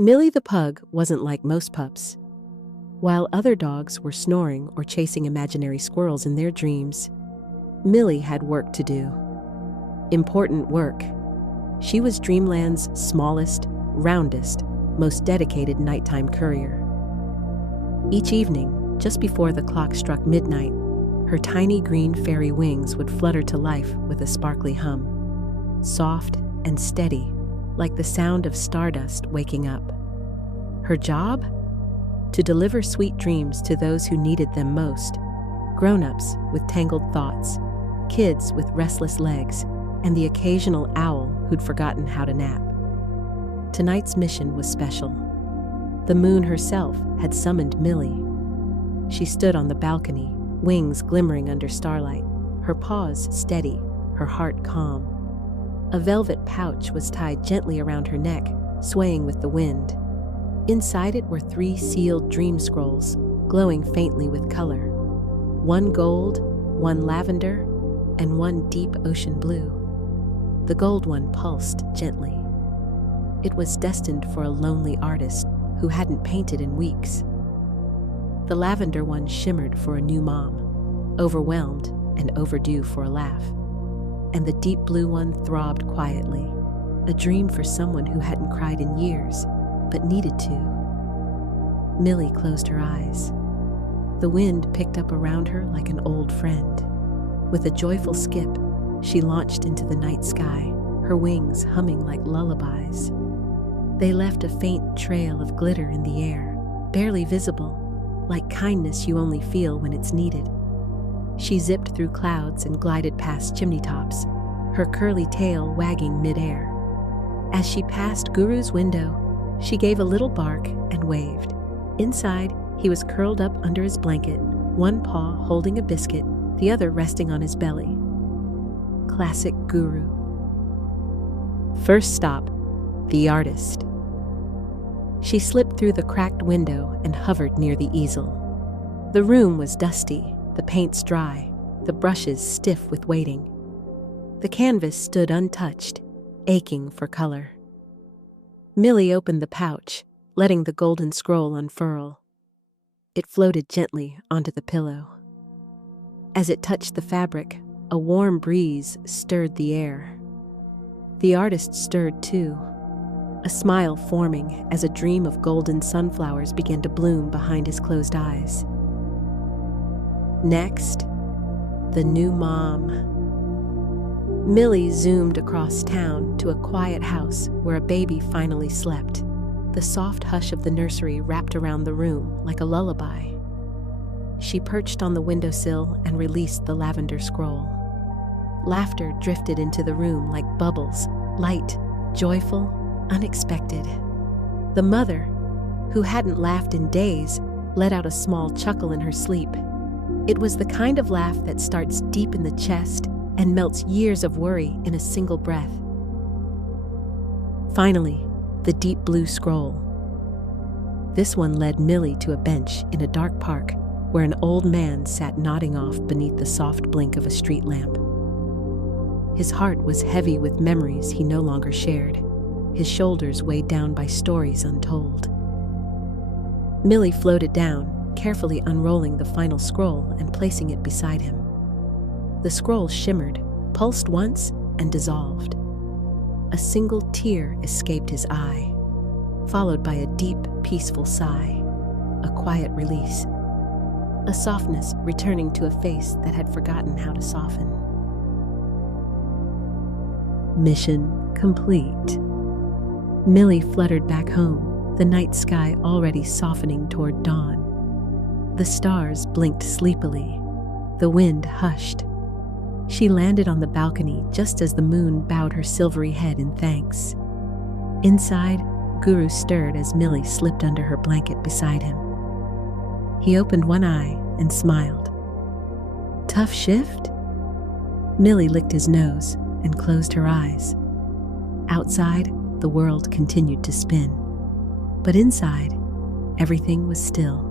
Millie the pug wasn't like most pups. While other dogs were snoring or chasing imaginary squirrels in their dreams, Millie had work to do. Important work. She was Dreamland's smallest, roundest, most dedicated nighttime courier. Each evening, just before the clock struck midnight, her tiny green fairy wings would flutter to life with a sparkly hum, soft and steady, like the sound of stardust waking up. Her job? To deliver sweet dreams to those who needed them most, grown-ups with tangled thoughts, kids with restless legs, and the occasional owl who'd forgotten how to nap. Tonight's mission was special. The moon herself had summoned Millie. She stood on the balcony, wings glimmering under starlight, her paws steady, her heart calm. A velvet pouch was tied gently around her neck, swaying with the wind. Inside it were 3 sealed dream scrolls, glowing faintly with color. 1 gold, 1 lavender, and 1 deep ocean blue. The gold one pulsed gently. It was destined for a lonely artist who hadn't painted in weeks. The lavender one shimmered for a new mom, overwhelmed and overdue for a laugh. And the deep blue one throbbed quietly, a dream for someone who hadn't cried in years, but needed to. Millie closed her eyes. The wind picked up around her like an old friend. With a joyful skip, she launched into the night sky, her wings humming like lullabies. They left a faint trail of glitter in the air, barely visible, like kindness you only feel when it's needed. She zipped through clouds and glided past chimney tops, her curly tail wagging midair. As she passed Guru's window, she gave a little bark and waved. Inside, he was curled up under his blanket, one paw holding a biscuit, the other resting on his belly. Classic Guru. First stop, the artist. She slipped through the cracked window and hovered near the easel. The room was dusty, the paints dry, the brushes stiff with waiting. The canvas stood untouched, aching for color. Millie opened the pouch, letting the golden scroll unfurl. It floated gently onto the pillow. As it touched the fabric, a warm breeze stirred the air. The artist stirred too, a smile forming as a dream of golden sunflowers began to bloom behind his closed eyes. Next, the new mom. Millie zoomed across town to a quiet house where a baby finally slept. The soft hush of the nursery wrapped around the room like a lullaby. She perched on the windowsill and released the lavender scroll. Laughter drifted into the room like bubbles, light, joyful, unexpected. The mother, who hadn't laughed in days, let out a small chuckle in her sleep. It was the kind of laugh that starts deep in the chest and melts years of worry in a single breath. Finally, the deep blue scroll. This one led Millie to a bench in a dark park where an old man sat nodding off beneath the soft blink of a street lamp. His heart was heavy with memories he no longer shared, his shoulders weighed down by stories untold. Millie floated down, carefully unrolling the final scroll and placing it beside him. The scroll shimmered, pulsed once, and dissolved. A single tear escaped his eye, followed by a deep, peaceful sigh, a quiet release, a softness returning to a face that had forgotten how to soften. Mission complete. Millie fluttered back home, the night sky already softening toward dawn. The stars blinked sleepily. The wind hushed. She landed on the balcony just as the moon bowed her silvery head in thanks. Inside, Guru stirred as Millie slipped under her blanket beside him. He opened one eye and smiled. Tough shift? Millie licked his nose and closed her eyes. Outside, the world continued to spin. But inside, everything was still.